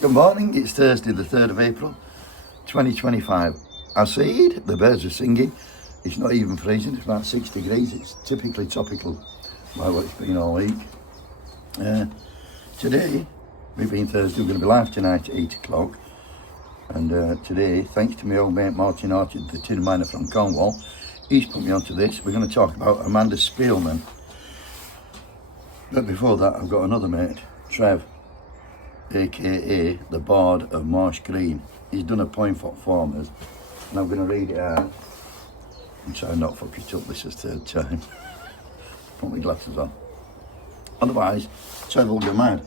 Good morning, it's Thursday the 3rd of April 2025. Outside, the birds are singing. It's not even freezing, it's about 6 degrees. It's typically topical by what it's been all week. Today, being Thursday, we're going to be live tonight at 8 o'clock. And today, thanks to my old mate Martin Orchard, the tin miner from Cornwall, he's put me onto this. We're going to talk about Amanda Spielman. But before that, I've got another mate, Trev, aka the Bard of Marsh Green. He's done a poem for farmers, and I'm going to read it out. I'm trying not to fuck it up, this is the third time. Put my glasses on. Otherwise, Trev will go mad.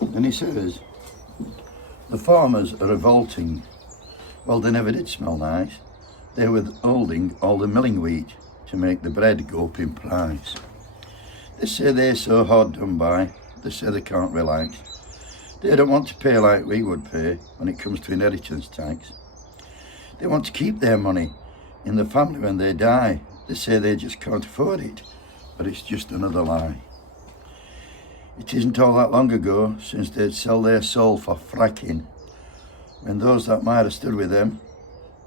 And he says, the farmers are revolting. Well, they never did smell nice. They're withholding all the milling wheat to make the bread go up in price. They say they're so hard done by, they say they can't relax. They don't want to pay like we would pay when it comes to inheritance tax. They want to keep their money in the family when they die. They say they just can't afford it, but it's just another lie. It isn't all that long ago since they'd sell their soul for fracking, when those that might have stood with them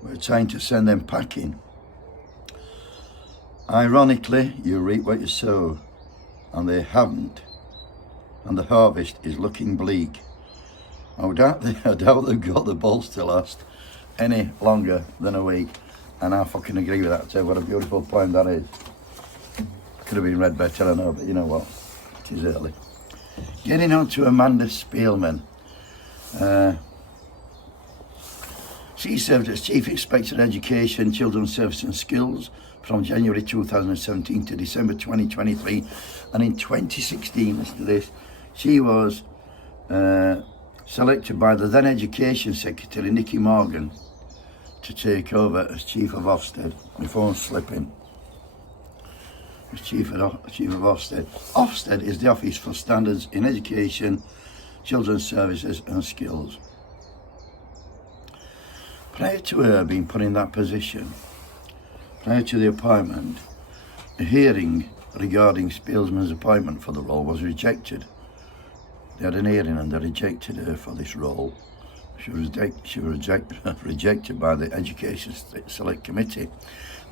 were trying to send them packing. Ironically, you reap what you sow, and they haven't, and the harvest is looking bleak. I doubt they've got the balls to last any longer than a week. And I fucking agree with that too. What a beautiful poem that is. Could have been read better, I know, but you know what? It is early. Getting on to Amanda Spielman. She served as Chief Inspector of Education, Children's Services and Skills from January 2017 to December 2023. And in 2016, listen to this, she was selected by the then Education Secretary, Nicky Morgan, to take over as Chief of Ofsted. My phone's slipping. As Chief of Ofsted. Ofsted is the Office for Standards in Education, Children's Services and Skills. Prior to her being put in that position, prior to the appointment, a hearing regarding Spielman's appointment for the role was rejected. They had an hearing and they rejected her for this role. She was rejected by the Education Select Committee.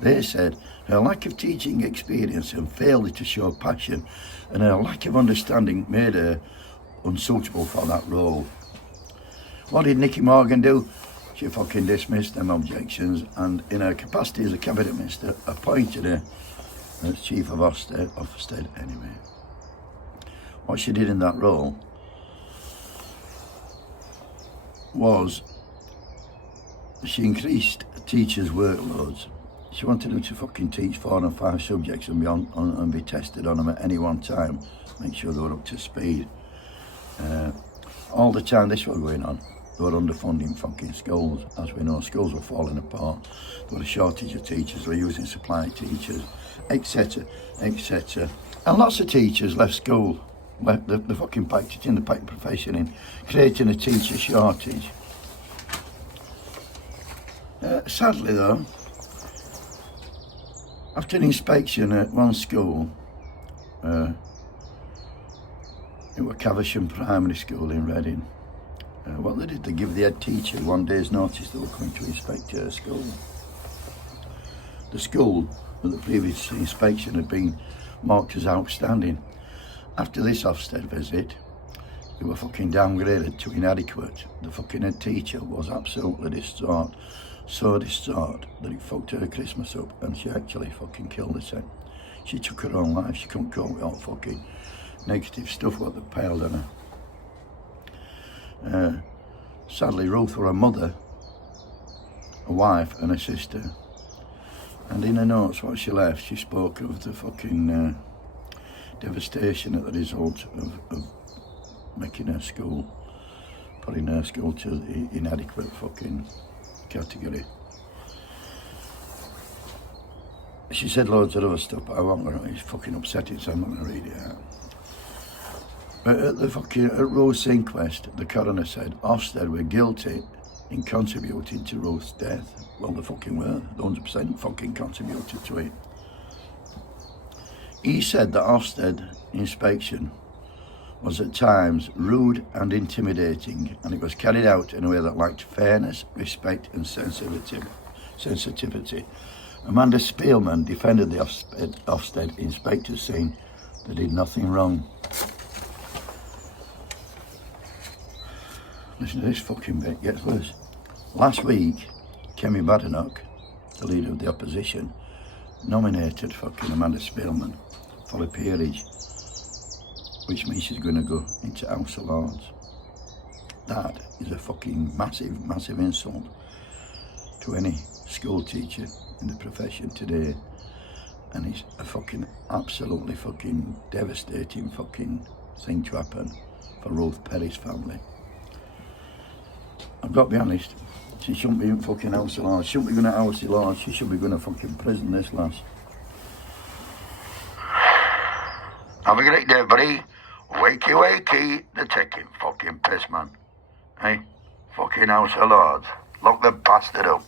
They said her lack of teaching experience and failure to show passion and her lack of understanding made her unsuitable for that role. What did Nicky Morgan do? She fucking dismissed them objections and in her capacity as a Cabinet Minister appointed her as Chief of Ofsted anyway. What she did in that role was she increased teachers' workloads. She wanted them to fucking teach 4 and 5 subjects and and be tested on them at any one time, make sure they were up to speed. All the time this was going on, they were underfunding fucking schools. As we know, schools were falling apart. There was a shortage of teachers, they were using supply teachers, etc., etc. And lots of teachers left school. The fucking packed it in, the packed profession in, creating a teacher shortage. Sadly though, after an inspection at one school, it was Caversham Primary School in Reading, what they did, they give the head teacher 1 day's notice they were coming to inspect her school. The school, with the previous inspection, had been marked as outstanding. After this Ofsted visit, we were fucking downgraded to inadequate. The fucking head teacher was absolutely distraught, so distraught that it fucked her Christmas up and she actually fucking killed herself. She took her own life, she couldn't cope with all fucking negative stuff what they piled on her. Sadly, Ruth were a mother, a wife and a sister. And in her notes, what she left, she spoke of the fucking devastation at the result of making her school, putting her school to the inadequate fucking category. She said loads of other stuff, but it's fucking upsetting, so I'm not going to read it out. But at Ruth's inquest, the coroner said Ofsted were guilty in contributing to Ruth's death. Well, they fucking were. They 100% fucking contributed to it. He said that Ofsted inspection was at times rude and intimidating, and it was carried out in a way that lacked fairness, respect and sensitivity. Amanda Spielman defended the Ofsted inspectors, saying they did nothing wrong. Listen to this fucking bit, gets worse. Last week, Kemi Badenoch, the leader of the opposition, nominated fucking Amanda Spielman for a peerage, which means she's going to go into House of Lords. That is a fucking massive, massive insult to any school teacher in the profession today, and it's a fucking absolutely fucking devastating fucking thing to happen for Ruth Perry's family. I've got to be honest, she shouldn't be in fucking House of Lords. She shouldn't be going to House of Lords, she should be going to fucking prison, this lass. Have a great day, buddy. Wakey, wakey, the taking fucking piss, man. Hey, fucking House of Lords. Lock the bastard up.